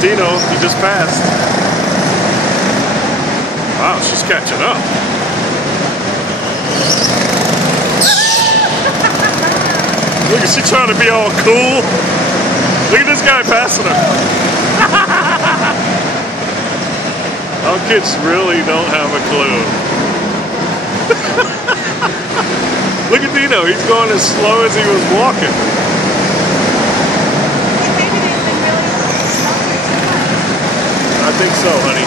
Dino. He just passed. Wow, she's catching up. Look, is she trying to be all cool? Look at this guy passing her. Our kids really don't have a clue. Look at Dino, he's going as slow as he was walking. I think so, honey.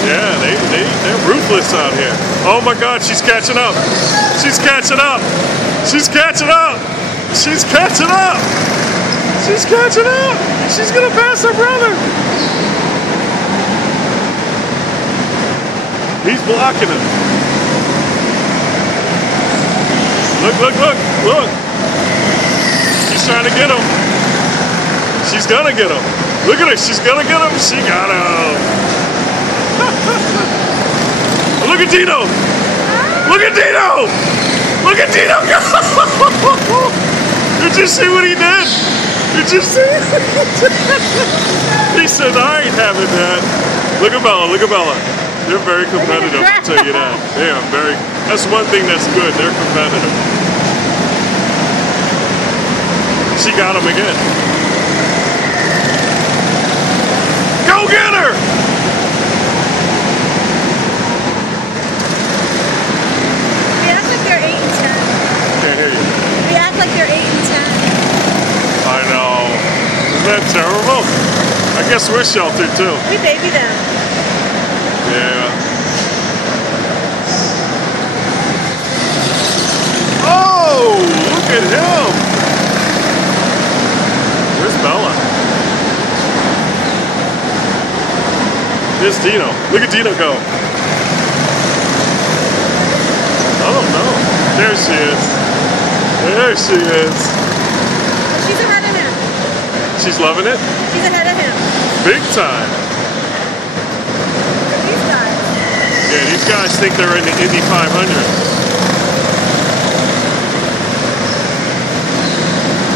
Yeah, they're ruthless out here. Oh my God, she's catching up. She's catching up. She's catching up. She's catching up. She's catching up. She's gonna pass her brother. He's blocking him. Look, look, look, look. She's trying to get him. She's gonna get him. Look at her, she's gonna get him. She got him. Look at Dino! Look at Dino! Look at Dino go! Did you see what he did? Did you see? He said, I ain't having that. Look at Bella, look at Bella. They're very competitive, I'll tell you that. They are very, that's one thing that's good, they're competitive. She got him again. Go get her! I know. Isn't that terrible? I guess we're sheltered too. We baby them. Yeah. Oh, look at him. Where's Bella? There's Dino. Look at Dino go. Oh no. There she is. There she is. She's ahead of him. She's loving it? She's ahead of him. Big time. These guys. Yeah, these guys think they're in the Indy 500.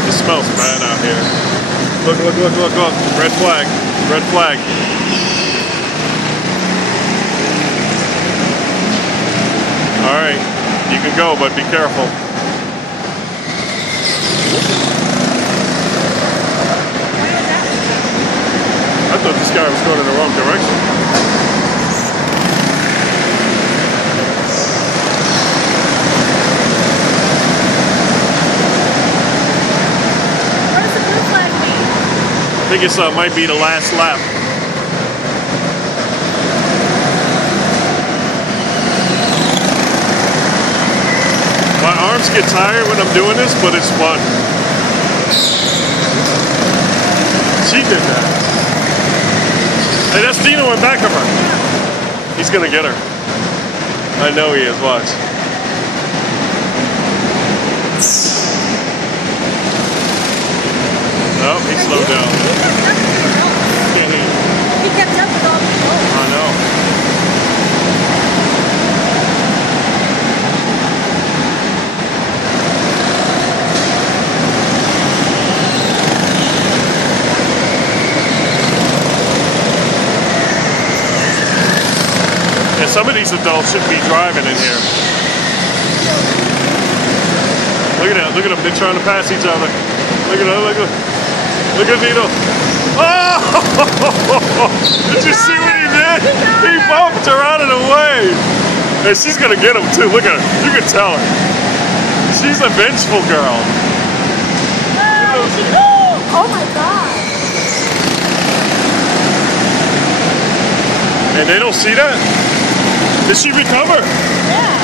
It smells bad out here. Look, look, look, look, look. Red flag. Red flag. All right. You can go, but be careful. I thought this guy was going in the wrong direction. What does the blue flag mean? I think it might be the last lap. My arms get tired when I'm doing this, but it's fun. She did that. Hey, that's Dino in back of her. He's gonna get her. I know he is, watch. Oh, he slowed down. He kept up with all the people. I know. And some of these adults shouldn't be driving in here. Look at that, look at them, they're trying to pass each other. Look at that, look at Dino. Oh! Did you see what he did? He bumped her out of the way. And she's gonna get him too, look at her, you can tell her. She's a vengeful girl. Oh my God. And they don't see that? Did she recover? Yeah.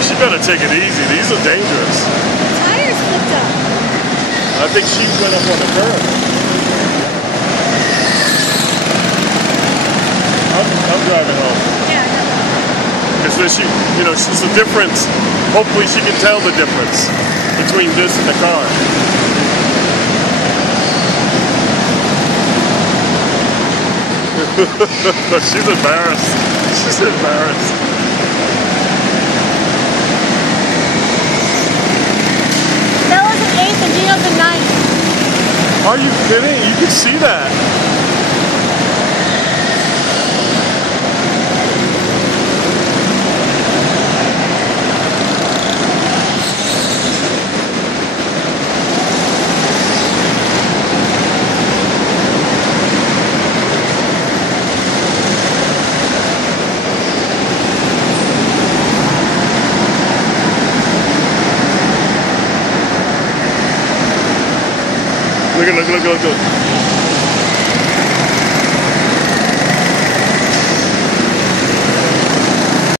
She better take it easy. These are dangerous. The tires flipped up. I think she went up on the curb. I'm driving home. Yeah, I know. Because then she, you know, it's a difference. Hopefully she can tell the difference between this and the car. She's embarrassed. She's embarrassed. Bella's an 8th and Gino's a 9th. Are you kidding? You can see that. Look.